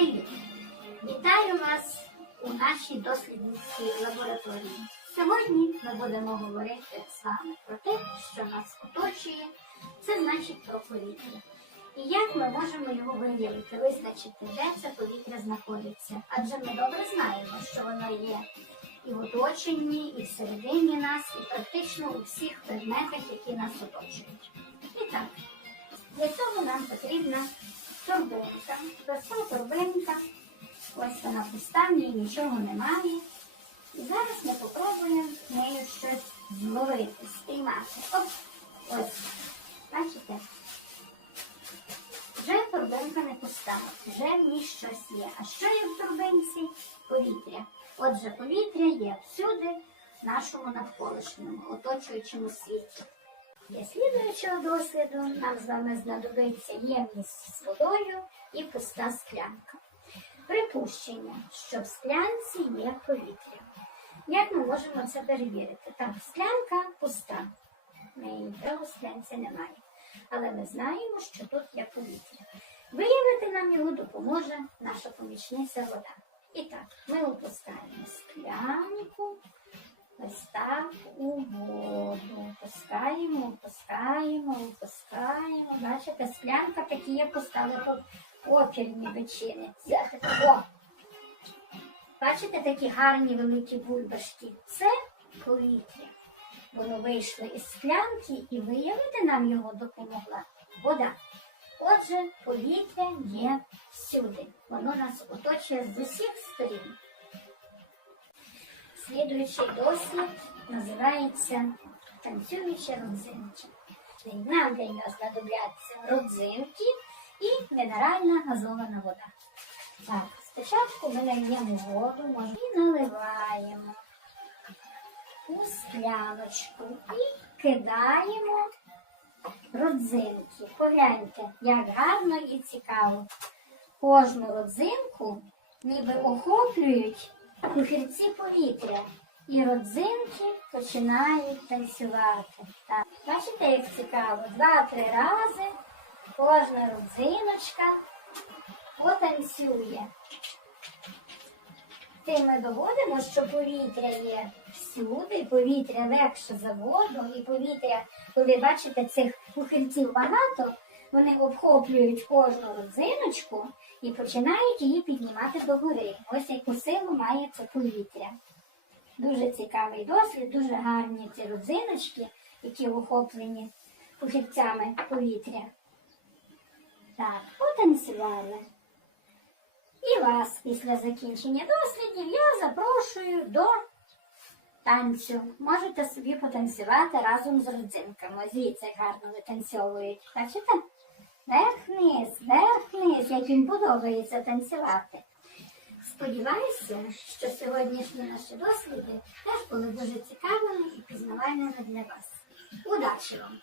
Привіт! Вітаю вас у нашій дослідницькій лабораторії. Сьогодні ми будемо говорити з вами про те, що нас оточує, це значить про повітря. І як ми можемо його виявити, визначити, де це повітря знаходиться. Адже ми добре знаємо, що воно є і в оточенні, і всередині нас, і практично у всіх предметах, які нас оточують. І так, для цього нам потрібна торбинка. Проста торбинка. Ось вона пуста, в ній нічого немає. І зараз ми попробуємо нею щось зловити, спіймати. Оп! Ось. Бачите? Вже торбинка не пуста, вже в ній щось є. А що є в торбинці? Повітря. Отже, повітря є всюди в нашому навколишньому, оточуючому світі. Для слідуючого досліду нам з вами знадобиться ємність з водою і пуста склянка. Припущення, що в склянці є повітря. Як ми можемо це перевірити? Так, склянка пуста, нічого в склянці немає. Але ми знаємо, що тут є повітря. Виявити нам його допоможе наша помічниця вода. І так, ми опускаємо склянку ось так у воду. Опускаємо, опускаємо. Бачите, склянка такі є пуста, але тут опір ніби чиниться. О! Бачите такі гарні великі бульбашки? Це повітря. Воно вийшло із склянки і виявити нам його допомогла вода. Отже, повітря є всюди. Воно нас оточує з усіх сторін. Слідуючий дослід називається танцюючі родзинки. Нам для нього знадобляться родзинки і мінеральна газована вода. Так, спочатку ми нальємо воду, і наливаємо у скляночку і кидаємо родзинки. Погляньте, як гарно і цікаво. Кожну родзинку ніби охоплюють кухірці повітря. І родзинки починають танцювати. Так. Бачите, як цікаво? Два-три рази кожна родзиночка потанцює. Тим ми доводимо, що повітря є всюди, повітря легше за воду, і повітря, коли бачите, цих пухирців багато, вони обхоплюють кожну родзиночку і починають її піднімати догори. Ось яку силу має це повітря. Дуже цікавий досвід, дуже гарні ці родзиночки, які охоплені пухирцями повітря. Так, потанцювали. І вас після закінчення дослідів я запрошую до танцю. Можете собі потанцювати разом з родзинками. Звідси гарно витанцьовують. Бачите? Верх-вниз, верх-вниз, як їм подобається танцювати. Сподіваюся, що сьогоднішні наші досліди теж були дуже цікавими і пізнавальними для вас. Удачі вам!